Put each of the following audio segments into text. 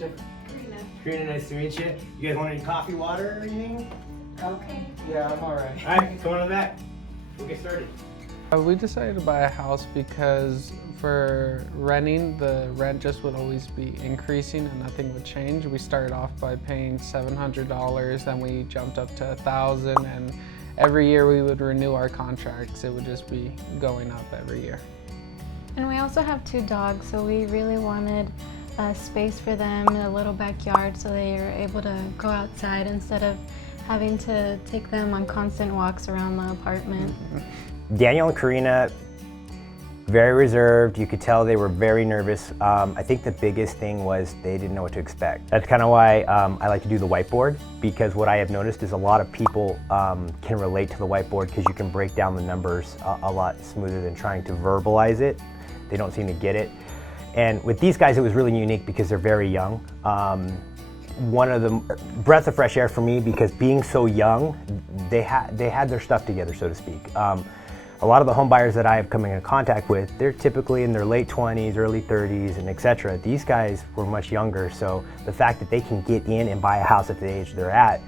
meet you. Karina. Karina, nice to meet you. You guys want any coffee, water, or anything? Okay. Yeah, I'm alright. All right, come on in the back. We'll get started. We decided to buy a house because for renting, the rent just would always be increasing and nothing would change. We started off by paying $700, then we jumped up to $1,000, and every year we would renew our contracts. It would just be going up every year. And we also have 2 dogs, so we really wanted a space for them in a little backyard so they are able to go outside instead of having to take them on constant walks around the apartment. Daniel and Karina, very reserved. You could tell they were very nervous. I think the biggest thing was they didn't know what to expect. That's kind of why I like to do the whiteboard, because what I have noticed is a lot of people can relate to the whiteboard because you can break down the numbers a lot smoother than trying to verbalize it. They don't seem to get it. And with these guys, it was really unique because they're very young. One of the breath of fresh air for me, because being so young, they had their stuff together, so to speak. A lot of the home buyers that I have come in contact with, they're typically in their late 20s, early 30s, and etc. These guys were much younger, so the fact that they can get in and buy a house at the age they're at,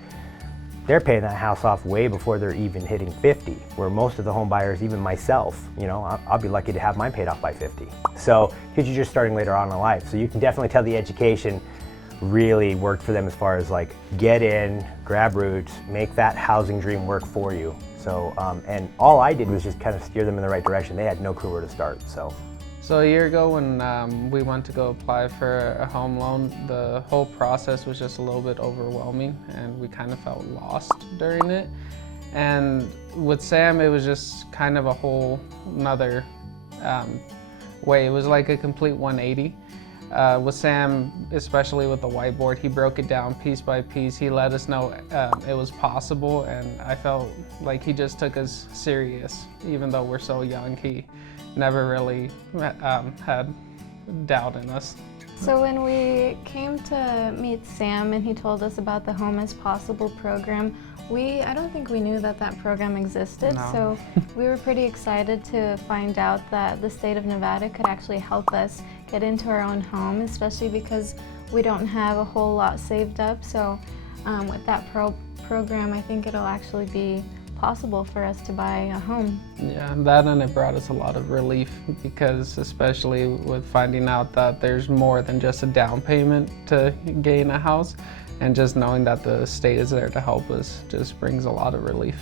they're paying that house off way before they're even hitting 50, where most of the home buyers, even myself, you know, I'll be lucky to have mine paid off by 50. So, because you're just starting later on in life. So you can definitely tell the education really worked for them as far as like, get in, grab roots, make that housing dream work for you. So, and all I did was just kind of steer them in the right direction. They had no clue where to start, so. So a year ago when we went to go apply for a home loan, the whole process was just a little bit overwhelming and we kind of felt lost during it. And with Sam, it was just kind of a whole nother way. It was like a complete 180. With Sam, especially with the whiteboard, he broke it down piece by piece. He let us know it was possible, and I felt like he just took us serious. Even though we're so young, he never really had doubt in us. So when we came to meet Sam and he told us about the Home is Possible program, I don't think we knew that that program existed. No. So we were pretty excited to find out that the state of Nevada could actually help us get into our own home, especially because we don't have a whole lot saved up. So with that program, I think it'll actually be possible for us to buy a home. Yeah, that and it brought us a lot of relief, because especially with finding out that there's more than just a down payment to gain a house, and just knowing that the state is there to help us just brings a lot of relief.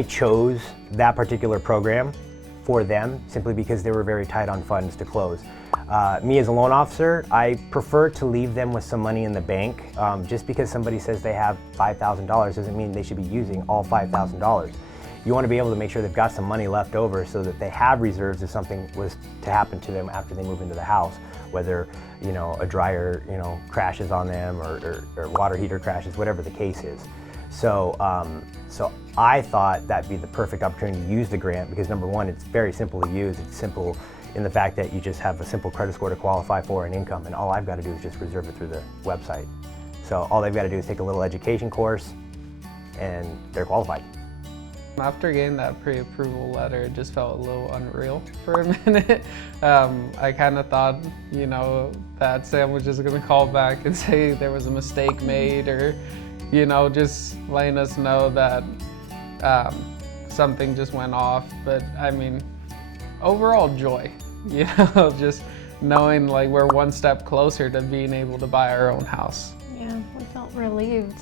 I chose that particular program for them simply because they were very tight on funds to close. Me as a loan officer, I prefer to leave them with some money in the bank. Just because somebody says they have $5,000 doesn't mean they should be using all $5,000. You want to be able to make sure they've got some money left over so that they have reserves if something was to happen to them after they move into the house, whether, you know, a dryer, you know, crashes on them or water heater crashes, whatever the case is. So, so I thought that'd be the perfect opportunity to use the grant because number one, it's very simple to use. It's simple in the fact that you just have a simple credit score to qualify for an income, and all I've got to do is just reserve it through the website. So all they've got to do is take a little education course and they're qualified. After getting that pre-approval letter, it just felt a little unreal for a minute. I kind of thought, you know, that Sam was just going to call back and say there was a mistake made, or, you know, just letting us know that something just went off. But I mean, overall joy, you know, just knowing like we're one step closer to being able to buy our own house. Yeah, we felt relieved.